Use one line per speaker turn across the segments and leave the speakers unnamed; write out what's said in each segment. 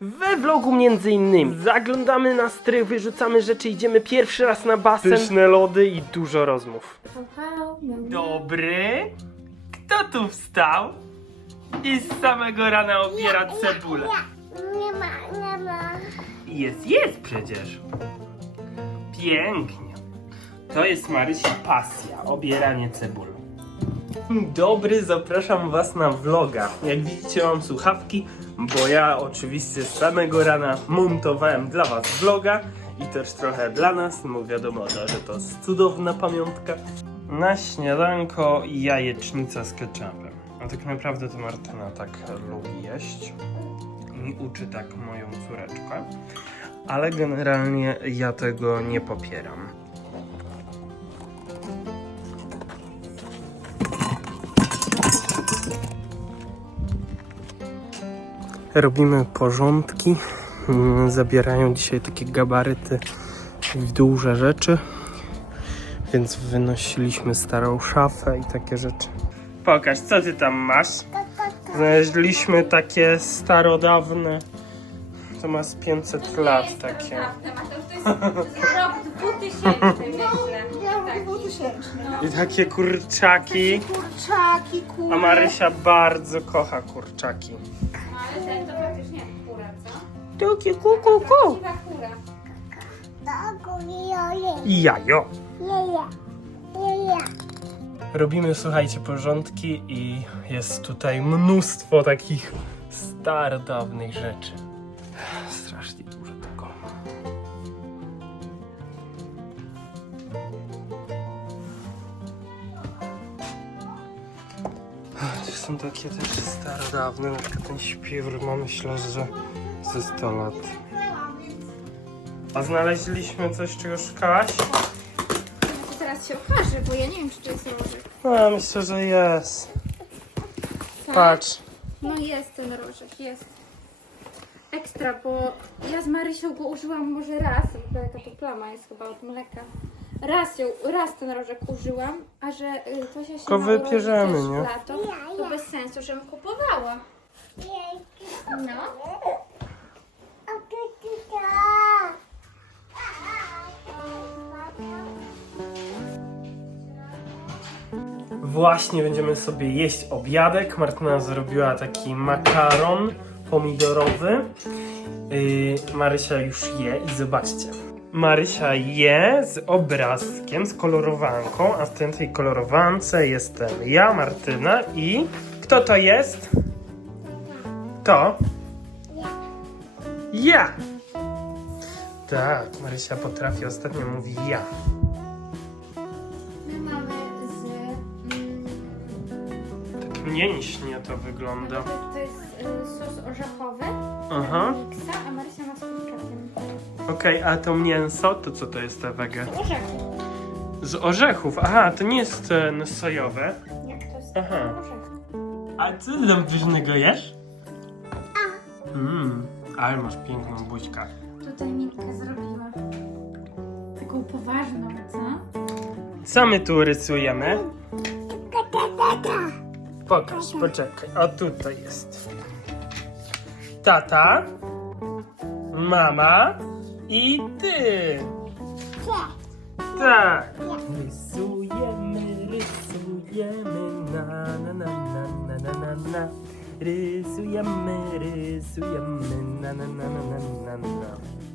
We vlogu między innymi zaglądamy na strych, wyrzucamy rzeczy, idziemy pierwszy raz na basen. Pyszne lody i dużo rozmów. Dobry. Kto tu wstał? I z samego rana obiera cebulę.
Nie ma, nie ma.
Jest, jest przecież. Pięknie. To jest Marysi pasja, obieranie cebuli. Dobry, zapraszam was na vloga. Jak widzicie mam słuchawki, bo ja oczywiście z samego rana montowałem dla was vloga i też trochę dla nas, no bo wiadomo, że to jest cudowna pamiątka. Na śniadanko jajecznica z ketchupem. A tak naprawdę to Martyna tak lubi jeść i uczy tak moją córeczkę, ale generalnie ja tego nie popieram. Robimy porządki. Mm, Zabierają dzisiaj takie gabaryty w duże rzeczy, więc wynosiliśmy starą szafę i takie rzeczy. Pokaż, co ty tam masz? Znaleźliśmy takie starodawne. To ma z 500 lat takie.
To jest rok 2000, myślę.
Ja mówię tysięczny.
I takie kurczaki.
Kurczaki, kurczaki.
A Marysia bardzo kocha kurczaki.
No ale ten to faktycznie kura, co?
Takie ku, ku, ku.
Chyba kura.
I jajo. Robimy, słuchajcie, porządki i jest tutaj mnóstwo takich starodawnych rzeczy. Strasznie dużo tego. To są takie też starodawne, na przykład ten śpiwór ma myślę, że ze 100 lat. A znaleźliśmy coś, czego szukałaś?
To teraz się okaże, bo ja nie wiem, czy to jest rożek.
No, myślę, że jest. Patrz.
No jest ten rożek, jest. Ekstra, bo ja z Marysią go użyłam może raz. Ogóle jaka to plama jest chyba od mleka. Raz ją, raz ten rożek użyłam, a że y, to się
wybierzemy,
też
nie?
lato, to bez sensu, żebym kupowała. No.
Właśnie będziemy sobie jeść obiadek. Martyna zrobiła taki makaron pomidorowy. Yy, Marysia już je i zobaczcie. Marysia je z obrazkiem, z kolorowanką, a w tej kolorowance jestem ja, Martyna i... Kto to jest? To? Ja! Tak, Marysia potrafi, ostatnio mówi ja. Mięśnie to wygląda.
to jest y, sos orzechowy,
Aha.
miksa, a Marysia ma z kurczakiem.
Okej, a to mięso, to co to jest ta wege?
Orzechy.
Z orzechów. Aha, to nie jest ten sojowe.
Jak to jest
Aha.
orzech?
A co ty tam pysznego jesz? Mmm, ale masz piękną buźkę.
Tutaj Minka zrobiła. Taką poważną, co?
Co my tu rysujemy? Pokaż, poczekaj. O, tutaj jest. Tata, mama i ty. Tak. Rysujemy, rysujemy, na, na, na, na, na, na, na. Rysujemy, rysujemy, na, na, na, na, na, na.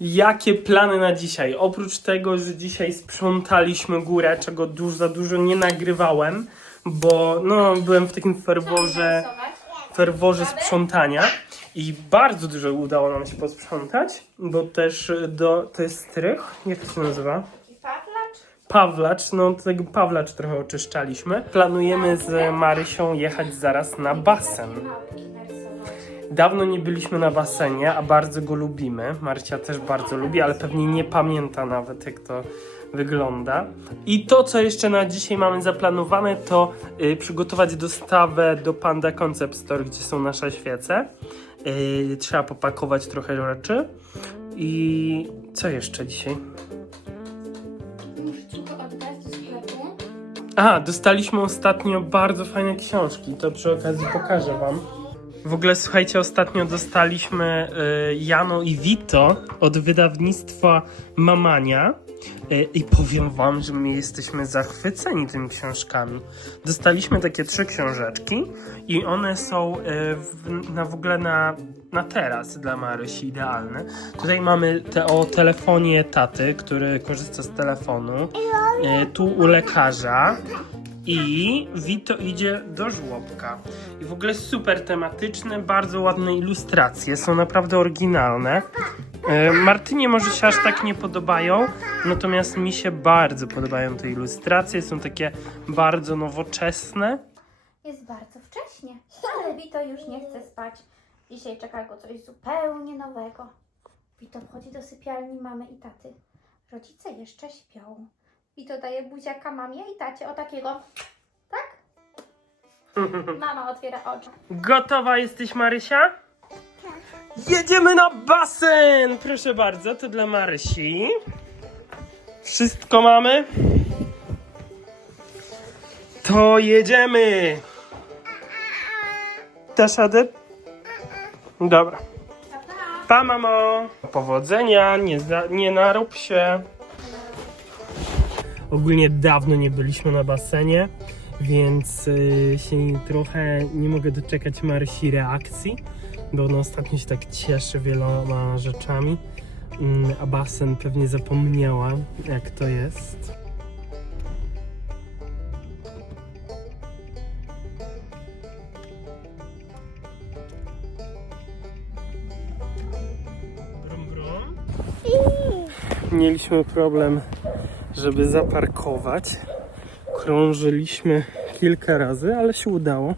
Jakie plany na dzisiaj? Oprócz tego, że dzisiaj sprzątaliśmy górę, czego dużo za dużo nie nagrywałem, bo no, byłem w takim ferworze, ferworze sprzątania i bardzo dużo udało nam się posprzątać, bo też do, to jest strych, jak to się nazywa?
Pawlacz?
Pawlacz, no tego Pawlacz trochę oczyszczaliśmy. Planujemy z Marysią jechać zaraz na basen. Dawno nie byliśmy na basenie, a bardzo go lubimy. Marcia też bardzo lubi, ale pewnie nie pamięta nawet jak to wygląda. I to, co jeszcze na dzisiaj mamy zaplanowane, to y, przygotować dostawę do Panda Concept Store, gdzie są nasze świece. Y, trzeba popakować trochę rzeczy. I co jeszcze dzisiaj? A, dostaliśmy ostatnio bardzo fajne książki, to przy okazji pokażę wam. W ogóle słuchajcie, ostatnio dostaliśmy y, Jano i Vito od wydawnictwa Mamania. Y, I powiem wam, że my jesteśmy zachwyceni tymi książkami. Dostaliśmy takie trzy książeczki i one są y, w, na w ogóle na, na teraz dla Marysi idealne. Tutaj mamy te o telefonie taty, który korzysta z telefonu. Y, tu u lekarza. I Vito idzie do żłobka. I w ogóle super tematyczne, bardzo ładne ilustracje, są naprawdę oryginalne. E, Martynie może się aż tak nie podobają, natomiast mi się bardzo podobają te ilustracje, są takie bardzo nowoczesne.
Jest bardzo wcześnie, ale Wito już nie chce spać. Dzisiaj czeka go coś zupełnie nowego. Wito wchodzi do sypialni mamy i taty. Rodzice jeszcze śpią. Wito daje buziaka mamie i tacie o takiego. Tak? Mama otwiera oczy.
Gotowa jesteś, Marysia? Jedziemy na basen! Proszę bardzo, to dla Marysi. Wszystko mamy? To jedziemy! Dasz radę? Dobra. Pa, mamo! Powodzenia, nie, za, nie narób się. Ogólnie dawno nie byliśmy na basenie, więc y, się trochę nie mogę doczekać Marysi reakcji, bo ona ostatnio się tak cieszy wieloma rzeczami, mm, a basen pewnie zapomniała, jak to jest. Mieliśmy problem, żeby zaparkować. Krążyliśmy kilka razy, ale się udało.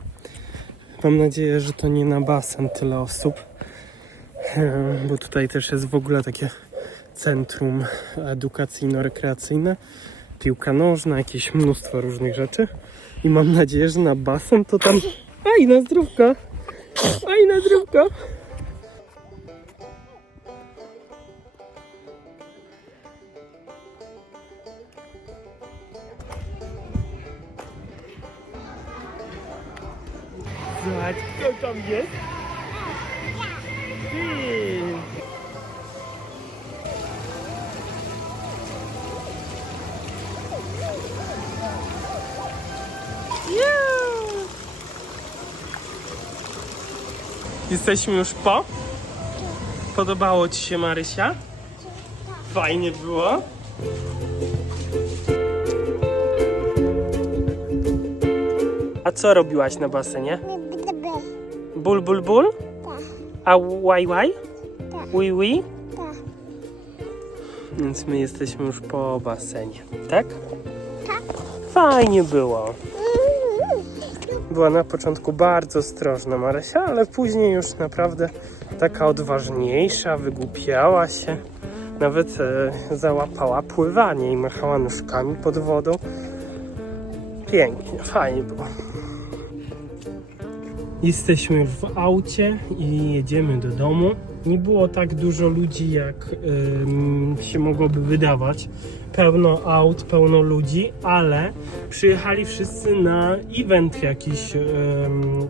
Mam nadzieję, że to nie na basen tyle osób, bo tutaj też jest w ogóle takie centrum edukacyjno-rekreacyjne, piłka nożna, jakieś mnóstwo różnych rzeczy. I mam nadzieję, że na basen to tam. Aj, na zdrówko! Aj, na zdrówko! Jesteśmy już po? Podobało Ci się, Marysia? Fajnie było. A co robiłaś na basenie?
Gdyby.
Ból, ból, ból? A łaj, łaj? Ui, ui?
Tak.
Więc my jesteśmy już po basenie, tak? Tak. Fajnie było. Była na początku bardzo ostrożna Marysia, ale później już naprawdę taka odważniejsza, wygłupiała się. Nawet e, załapała pływanie i machała nóżkami pod wodą. Pięknie, fajnie było. Jesteśmy w aucie i jedziemy do domu. Nie było tak dużo ludzi, jak ym, się mogłoby wydawać. Pełno aut, pełno ludzi, ale przyjechali wszyscy na event jakiś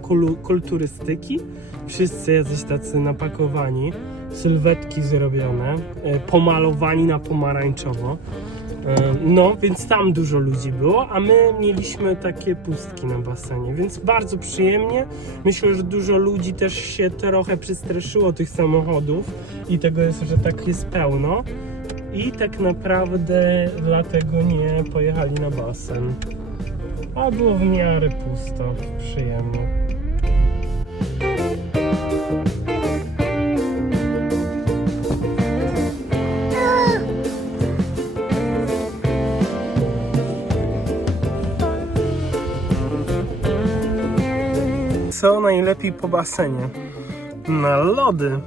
kulu, kulturystyki. Wszyscy jacyś tacy napakowani, sylwetki zrobione, y, pomalowani na pomarańczowo. E, No, więc tam dużo ludzi było, a my mieliśmy takie pustki na basenie, więc bardzo przyjemnie. Myślę, że dużo ludzi też się trochę przestraszyło tych samochodów i tego jest, że tak jest pełno. I tak naprawdę dlatego nie pojechali na basen. A było w miarę pusto, przyjemnie. Co najlepiej po basenie? Na lody.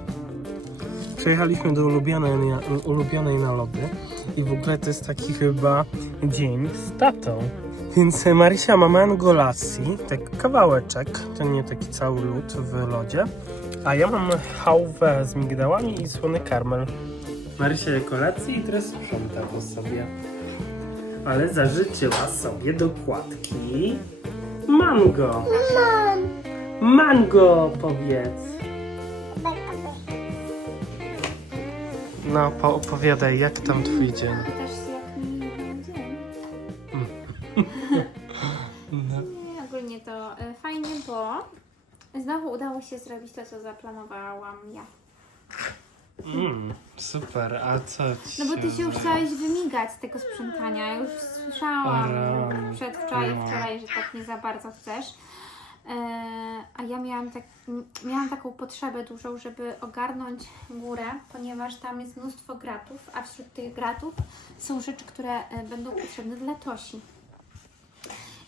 Przejechaliśmy do ulubionej, ulubionej na lody i w ogóle to jest taki chyba dzień z tatą. Więc Marysia ma mango lassi, tak kawałeczek, to nie taki cały lód w lodzie, a ja mam chałwę z migdałami i słony karmel. Marysia je kolację i teraz sprząta po sobie. ale zażyczyła sobie dokładki mango.
Mam.
Mango, powiedz. No, po- opowiadaj, jak tam twój dzień?
Pytasz się, jak mi dzień.
No.
Nie, Ogólnie to e, fajnie, bo znowu udało się zrobić to, co zaplanowałam ja.
Mm, super, a co ci
No bo ty się już chciałeś wymigać z tego sprzątania. Ja już słyszałam przedwczoraj, wczoraj, że tak nie za bardzo chcesz. E, a ja miałam, tak, miałam taką potrzebę dużą, żeby ogarnąć górę, ponieważ tam jest mnóstwo gratów, a wśród tych gratów są rzeczy, które e, będą potrzebne dla Tosi.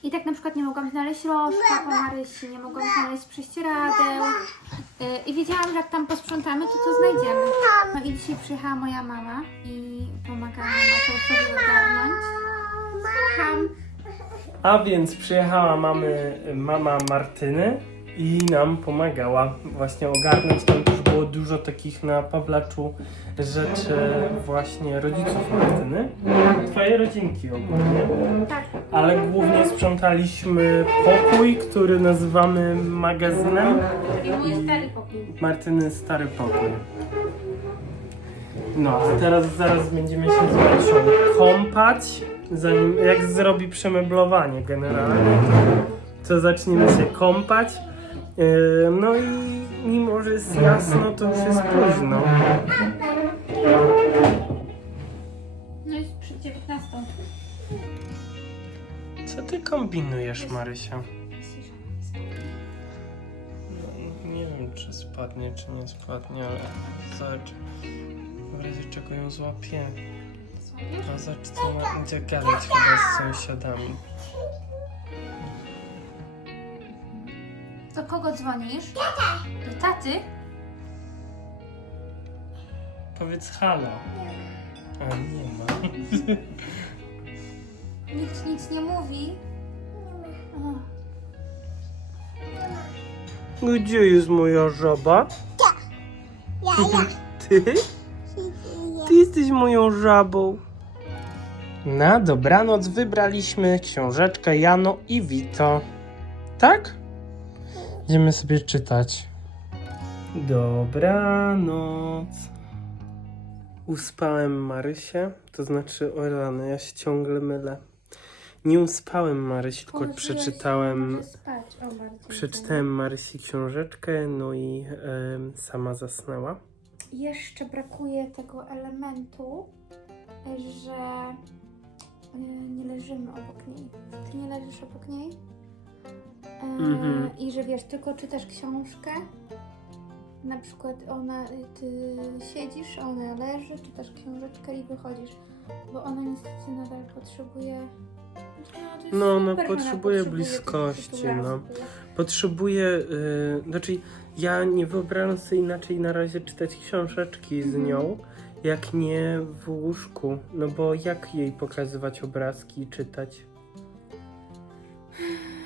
I tak na przykład nie mogłam znaleźć rożka po Marysi, nie mogłam znaleźć prześcieradeł. E, I wiedziałam, że jak tam posprzątamy, to to znajdziemy. No i dzisiaj przyjechała moja mama i pomagała to sobie ogarnąć. Słucham.
A więc przyjechała mamy, mama Martyny i nam pomagała właśnie ogarnąć. Tam też było dużo takich na Pawlaczu rzeczy właśnie rodziców Martyny. Twoje rodzinki ogólnie.
Tak.
Ale głównie sprzątaliśmy pokój, który nazywamy magazynem.
I mój stary pokój.
Martyny stary pokój. No, a teraz zaraz będziemy się z Marysią kąpać, zanim, jak zrobi przemeblowanie generalnie, to zaczniemy się kąpać. Yy, No i mimo, że jest jasno, to już jest późno.
No jest przed 19.
Co ty kombinujesz, Marysia? No, nie wiem, czy spadnie, czy nie spadnie, ale zobacz, w razie czego ją złapię. A zobacz, co ma idzie gadać chyba z sąsiadami.
Do kogo dzwonisz? Do taty?
Powiedz halo. A nie ma.
Nikt nic nie mówi. O,
Gdzie jest moja żaba?
Ja, ja.
Ty? Jesteś moją żabą. Na dobranoc wybraliśmy książeczkę Jano i Vito. Tak? Idziemy sobie czytać. Dobranoc. Uspałem Marysię, to znaczy o rany, ja się ciągle mylę. Nie uspałem Marysi, tylko
położyłaś się,
przeczytałem
może spać. O, bardzo
Przeczytałem Marysi książeczkę, no i em, sama zasnęła.
Jeszcze brakuje tego elementu, że e, nie leżymy obok niej. Ty nie leżysz obok niej? E,
Mhm.
I że wiesz, tylko czytasz książkę. Na przykład ona, ty siedzisz, ona leży, czytasz książeczkę i wychodzisz. Bo ona niestety nadal potrzebuje.
No, ona
że
potrzebuje bliskości, no. Potrzebuję, y, znaczy ja nie wyobrażam sobie inaczej na razie czytać książeczki z
Mhm.
nią, jak nie w łóżku. No bo jak jej pokazywać obrazki i czytać?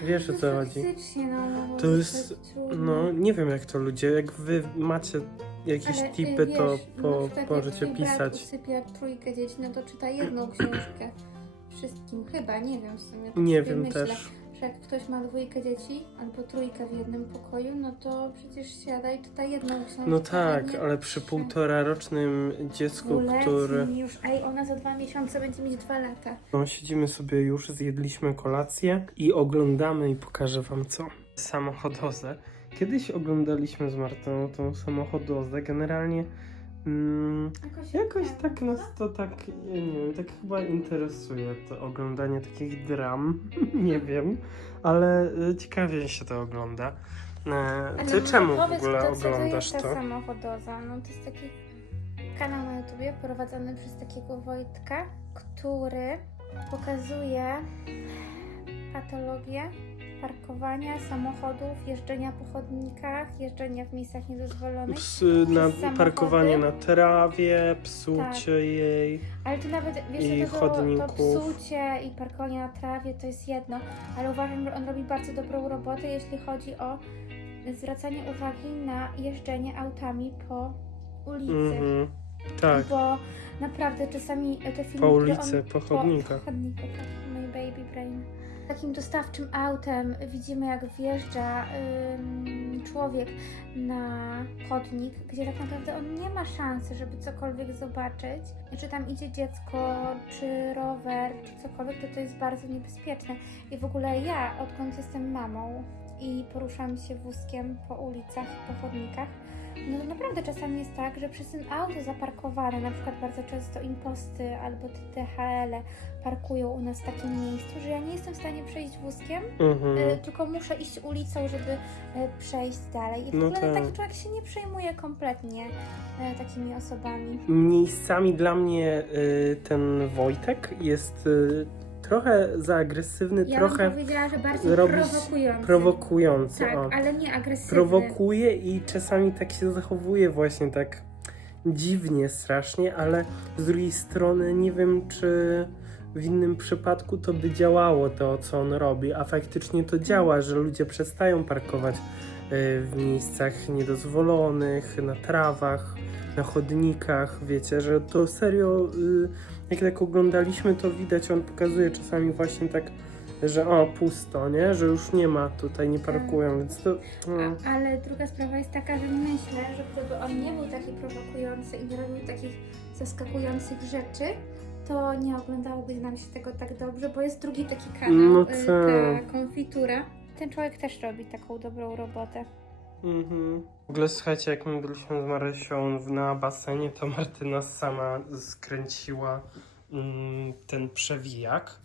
Wiesz o co
No,
chodzi?
Faktycznie, no, no,
To jest,
trudno.
No, nie wiem jak to ludzie, jak wy macie jakieś
Ale, y,
tipy, to
wiesz,
po, możecie
brat
pisać.
usypia trójkę dzieci, no to czyta jedną książkę. Wszystkim chyba, nie wiem w sumie. tak
Nie wiem
myślę,
też.
Że jak ktoś ma dwójkę dzieci albo trójkę w jednym pokoju, no to przecież siada i czyta jedną książkę.
No tak, ale przy półtora rocznym dziecku, który...
już, ej, ona za dwa miesiące będzie mieć dwa lata.
No, siedzimy sobie już, zjedliśmy kolację i oglądamy i pokażę wam co. Samochodozę. Kiedyś oglądaliśmy z Martą tą samochodozę. Generalnie mm,
Jakoś,
jakoś tak nas to tak, ja nie wiem, tak chyba interesuje to oglądanie takich dram. nie wiem, ale y, ciekawie się to ogląda. E, ty
może
czemu w ogóle
to, co
oglądasz
to? Jest
to?
ta samochodoza. No to jest taki kanał na YouTubie prowadzony przez takiego Wojtka, który pokazuje patologię parkowania samochodów, jeżdżenia po chodnikach, jeżdżenia w miejscach niedozwolonych.
Ps, na
samochody?
parkowanie na trawie, psucie
Tak.
jej.
Ale to nawet, wiesz,
I
to, to, psucie i parkowanie na trawie to jest jedno, ale uważam, że on robi bardzo dobrą robotę, jeśli chodzi o zwracanie uwagi na jeżdżenie autami po ulicy.
Mhm. Tak,
bo naprawdę czasami te filmy,
po ulicy,
on,
po chodnikach.
Po chodniku, tak, mój baby brain. Takim dostawczym autem widzimy, jak wjeżdża człowiek na chodnik, gdzie tak naprawdę on nie ma szansy, żeby cokolwiek zobaczyć. Czy tam idzie dziecko, czy rower, czy cokolwiek, to to jest bardzo niebezpieczne. I w ogóle ja, odkąd jestem mamą i poruszam się wózkiem po ulicach, po chodnikach, no naprawdę czasami jest tak, że przez ten auto zaparkowane, na przykład bardzo często imposty albo te DHL-e parkują u nas w takim miejscu, że ja nie jestem w stanie przejść wózkiem,
Mhm.
y, tylko muszę iść ulicą, żeby y, przejść dalej. I w
No
ogóle
tak.
taki człowiek się nie przejmuje kompletnie y, takimi osobami.
Miejscami dla mnie y, ten Wojtek jest y, trochę za agresywny,
Ja
trochę
bym powiedziała, że bardziej prowokujący.
prowokujący.
Tak,
o.
ale nie agresywny.
Prowokuje i czasami tak się zachowuje właśnie tak dziwnie strasznie, ale z drugiej strony nie wiem, czy w innym przypadku to by działało to, co on robi, a faktycznie to działa, że ludzie przestają parkować y, w miejscach niedozwolonych, na trawach, na chodnikach, wiecie, że to serio, y, jak tak oglądaliśmy, to widać, on pokazuje czasami właśnie tak, że o, pusto, nie? Że już nie ma tutaj, nie parkują, więc to... No.
A, ale druga sprawa jest taka, że myślę, że gdyby on nie był taki prowokujący i nie robił takich zaskakujących rzeczy, to nie oglądałoby nam się tego tak dobrze, bo jest drugi taki kanał,
No
y,
tak.
ta konfitura. Ten człowiek też robi taką dobrą robotę.
Mhm. W ogóle słuchajcie, jak my byliśmy z Marysią na basenie, to Martyna sama skręciła mm, ten przewijak.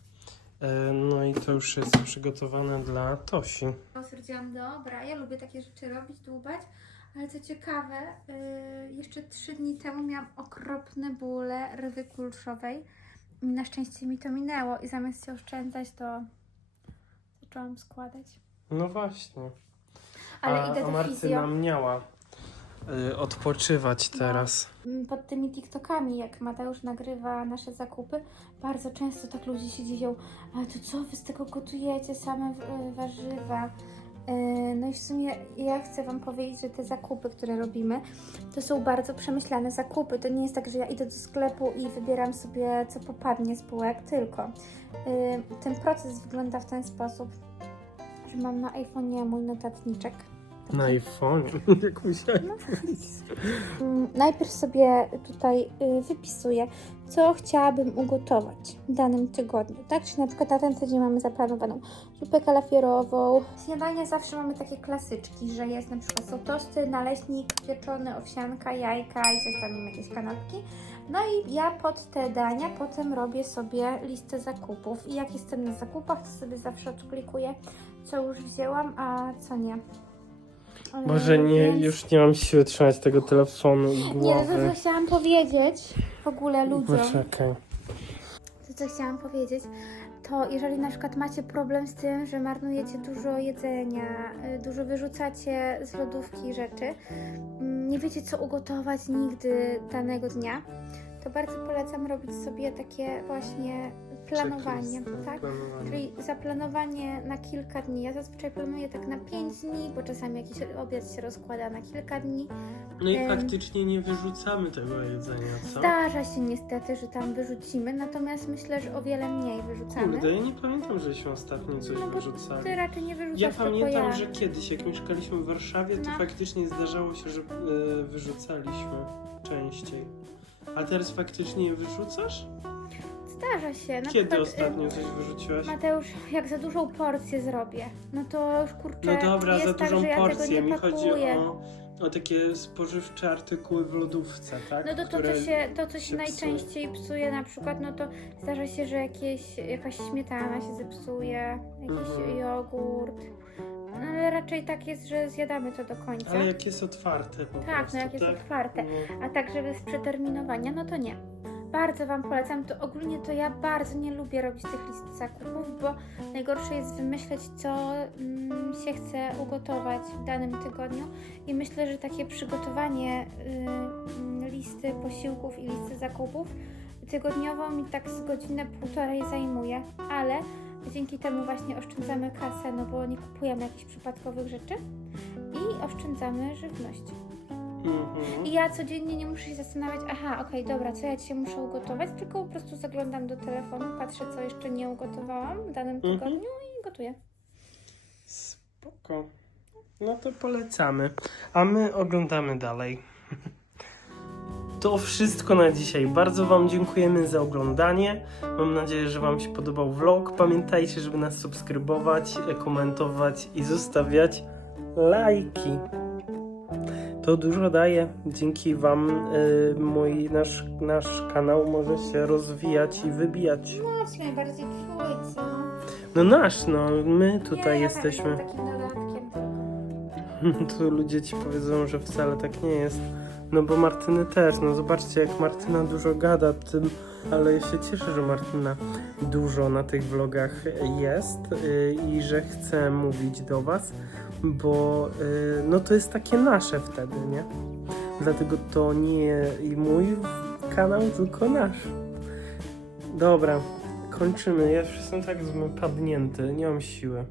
E, No i to już jest przygotowane dla Tosi.
Stwierdziłam, dobra, ja lubię takie rzeczy robić, dłubać, ale co ciekawe, y, jeszcze trzy dni temu miałam okropne bóle rywy kulszowej. I Na szczęście mi to minęło i zamiast się oszczędzać, to zaczęłam składać.
No właśnie.
Ale
a,
idę
a
do
Martyna
fizjo.
miała y, odpoczywać
No.
teraz.
Mm, Pod tymi TikTokami, jak Mateusz nagrywa nasze zakupy, bardzo często tak ludzie się dziwią, ale to co wy z tego gotujecie, same w- y, warzywa? Y, No i w sumie ja chcę Wam powiedzieć, że te zakupy, które robimy, to są bardzo przemyślane zakupy. To nie jest tak, że ja idę do sklepu i wybieram sobie, co popadnie z półek, tylko y, ten proces wygląda w ten sposób, że mam na iPhone'ie mój notatniczek.
Na iPhone, jak musiałem
No. Mm, Najpierw sobie tutaj y, wypisuję, co chciałabym ugotować w danym tygodniu, tak? Czyli na przykład na ten tydzień mamy zaplanowaną zupę kalafierową. Śniadania zawsze mamy takie klasyczki, że jest na przykład są tosty, naleśnik pieczony, owsianka, jajka i coś tam jakieś kanapki. No i ja pod te dania potem robię sobie listę zakupów i jak jestem na zakupach, to sobie zawsze odklikuję, co już wzięłam, a co nie.
Może nie,
Więc-
już nie mam siły trzymać tego telefonu i
nie, no to
głowy.
co chciałam powiedzieć w ogóle ludziom,
Poczekaj.
to co chciałam powiedzieć, to jeżeli na przykład macie problem z tym, że marnujecie dużo jedzenia, y, dużo wyrzucacie z lodówki rzeczy, mm, nie wiecie co ugotować nigdy danego dnia, to bardzo polecam robić sobie takie właśnie planowanie, tak?
planowanie.
Czyli zaplanowanie na kilka dni. Ja zazwyczaj planuję tak na 5 dni, bo czasami jakiś obiad się rozkłada na kilka dni.
No i faktycznie nie wyrzucamy tego jedzenia, co?
Zdarza się niestety, że tam wyrzucimy, natomiast myślę, że o wiele mniej wyrzucamy.
Kurde, ja nie pamiętam, żeśmy ostatnio coś
No
wyrzucali.
Ty raczej nie wyrzucasz,
Ja pamiętam,
ja.
że kiedyś, jak mieszkaliśmy w Warszawie, to
No.
faktycznie zdarzało się, że e, wyrzucaliśmy częściej. A teraz faktycznie je wyrzucasz?
Zdarza się. Na
Kiedy
przykład,
ostatnio coś wyrzuciłaś?
Mateusz, jak za dużą porcję zrobię, no to już kurczę,
No dobra,
jest
za
tak,
dużą
że ja tego
porcję.
nie
Mi chodzi
pakuję.
o, o takie spożywcze artykuły w lodówce, tak?
No to to,
Które
co się, to, co się,
się
najczęściej psuje na przykład, no to zdarza się, że jakieś, jakaś śmietana się zepsuje, jakiś
Mhm.
jogurt. No ale raczej tak jest, że zjadamy to do końca.
Ale jak jest otwarte po
Tak,
prostu,
no jak jest
tak?
otwarte.
No.
A tak, żeby z przeterminowania, no to nie. Bardzo Wam polecam. To ogólnie to ja bardzo nie lubię robić tych list zakupów, bo najgorsze jest wymyśleć, co mm, się chce ugotować w danym tygodniu. I myślę, że takie przygotowanie y, listy posiłków i listy zakupów tygodniowo mi tak z godzinę, półtorej zajmuje, ale dzięki temu właśnie oszczędzamy kasę, no bo nie kupujemy jakichś przypadkowych rzeczy i oszczędzamy żywność.
Mhm.
I ja codziennie nie muszę się zastanawiać, aha, okej, dobra, co ja dzisiaj muszę ugotować, tylko po prostu zaglądam do telefonu, patrzę, co jeszcze nie ugotowałam w danym
Mhm.
tygodniu i gotuję.
Spoko. No to polecamy. A my oglądamy dalej. To wszystko na dzisiaj. Bardzo Wam dziękujemy za oglądanie. Mam nadzieję, że Wam się podobał vlog. Pamiętajcie, żeby nas subskrybować, komentować i zostawiać lajki. To dużo daje. Dzięki Wam y, mój, nasz, nasz kanał może się rozwijać i wybijać.
No, w sumie bardziej twój, co?
No nasz, no my tutaj jesteśmy.
Ja tak jestem takim dodatkiem.
To ludzie ci powiedzą, że wcale tak nie jest. No bo Martyny też, no zobaczcie jak Martyna dużo gada tym, ale ja się cieszę, że Martyna dużo na tych vlogach jest yy, i że chce mówić do was, bo yy, no to jest takie nasze wtedy, nie? Dlatego to nie i mój kanał, tylko nasz. Dobra, kończymy. Ja już jestem tak zpadnięty, nie mam siły.